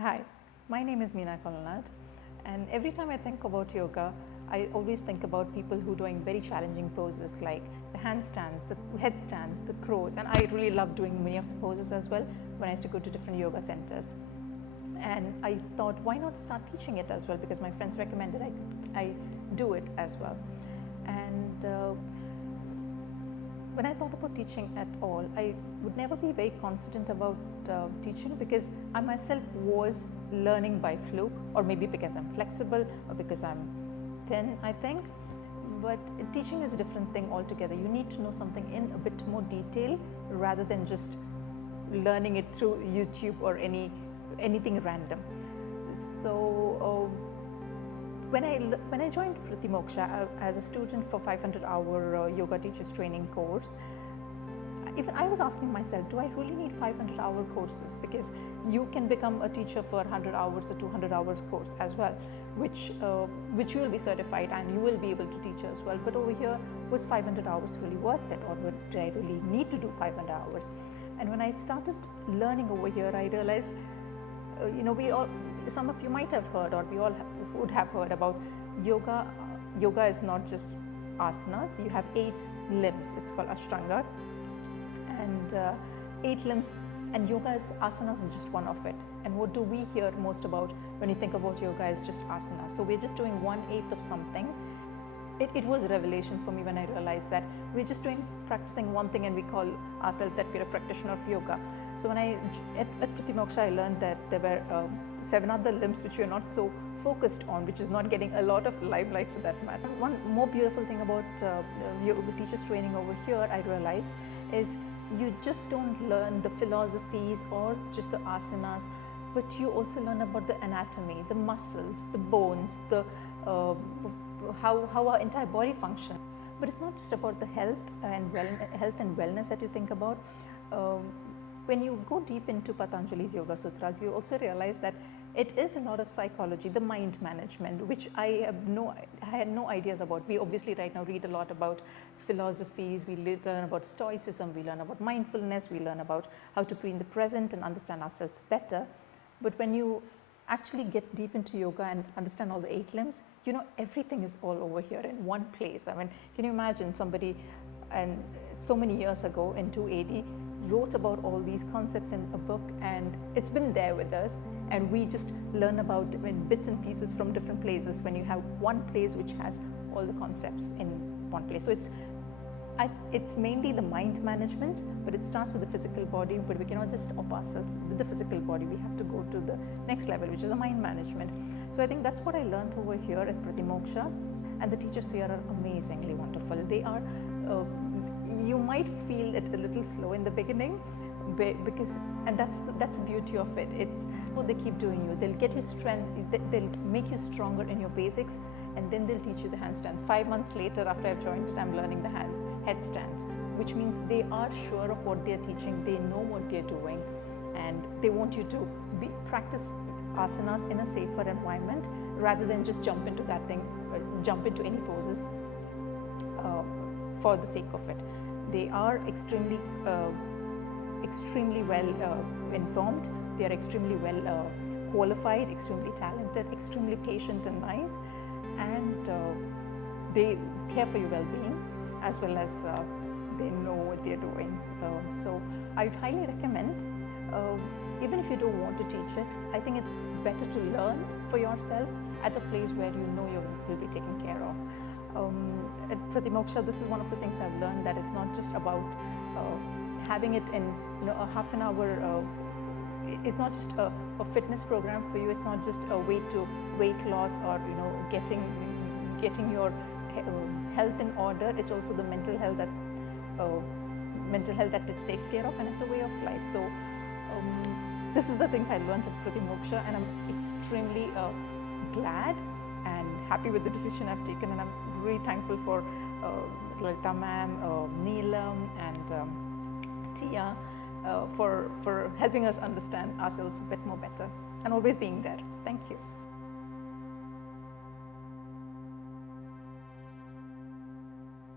Hi, my name is Meena Kolnad, and every time I think about yoga, I always think about people who are doing very challenging poses like the handstands, the headstands, the crows, and I really love doing many of the poses as well when I used to go to different yoga centers. And I thought, why not start teaching it as well, because my friends recommended I do it as well. And when I thought about teaching at all, I would never be very confident about teaching, because I myself was learning by fluke, or maybe because I'm flexible or because I'm thin, I think. But teaching is a different thing altogether. You need to know something in a bit more detail rather than just learning it through YouTube or anything random. So when I joined Pratimoksha as a student for 500-hour yoga teachers training course, even I was asking myself, do I really need 500-hour courses? Because you can become a teacher for 100 hours or 200 hours course as well, which you will be certified and you will be able to teach as well. But over here, was 500 hours really worth it, or did I really need to do 500 hours? And when I started learning over here, I realized, some of you might have heard, or we all would have heard about yoga. Yoga is not just asanas. You have 8 limbs. It's called Ashtanga, and 8 limbs. And yoga is asanas is just one of it. And what do we hear most about when you think about yoga is just asana. So we're just doing 1/8 of something. It was a revelation for me when I realized that we're just practicing one thing, and we call ourselves that we're a practitioner of yoga. So when at Pratimoksha, I learned that there were 7 other limbs which we're not so focused on, which is not getting a lot of limelight for that matter. One more beautiful thing about yoga teachers training over here, I realized, is you just don't learn the philosophies or just the asanas, but you also learn about the anatomy, the muscles, the bones, the how our entire body functions. But it's not just about the health and wellness that you think about. When you go deep into Patanjali's Yoga Sutras, you also realize that it is a lot of psychology, the mind management, which I had no ideas about. We obviously right now read a lot about philosophies, we learn about stoicism, we learn about mindfulness, we learn about how to be in the present and understand ourselves better. But when you actually get deep into yoga and understand all the 8 limbs, everything is all over here in one place. I mean, can you imagine somebody, and so many years ago in 280, wrote about all these concepts in a book, and it's been there with us, and we just learn about bits and pieces from different places when you have one place which has all the concepts in one place. So it's mainly the mind management, but it starts with the physical body, but we cannot just stop ourselves with the physical body. We have to go to the next level, which is the mind management. So I think that's what I learned over here at Pratimoksha, and the teachers here are amazingly wonderful. They are, you might feel it a little slow in the beginning, because, and that's the beauty of it. It's what they keep doing you. They'll get you strength, they'll make you stronger in your basics, and then they'll teach you the handstand. 5 months later, after I've joined it, I'm learning the headstands, which means they are sure of what they're teaching, they know what they're doing, and they want you to practice asanas in a safer environment rather than just jump into that thing, jump into any poses for the sake of it. They are extremely well informed, they are extremely well qualified, extremely talented, extremely patient and nice, and they care for your well-being, as well as they know what they're doing. So I'd highly recommend, even if you don't want to teach it, I think it's better to learn for yourself at a place where you know you will be taken care of. At Pratimoksha, this is one of the things I've learned, that it's not just about having it in a half an hour. It's not just a fitness program for you. It's not just a weight loss or getting your health in order. It's also the mental health that it takes care of, and it's a way of life. So this is the things I learned at Pratimoksha, and I'm extremely glad and happy with the decision I've taken, and I'm really thankful for Lalita ma'am, Neelam, and Tia for helping us understand ourselves a bit more better, and always being there. Thank you.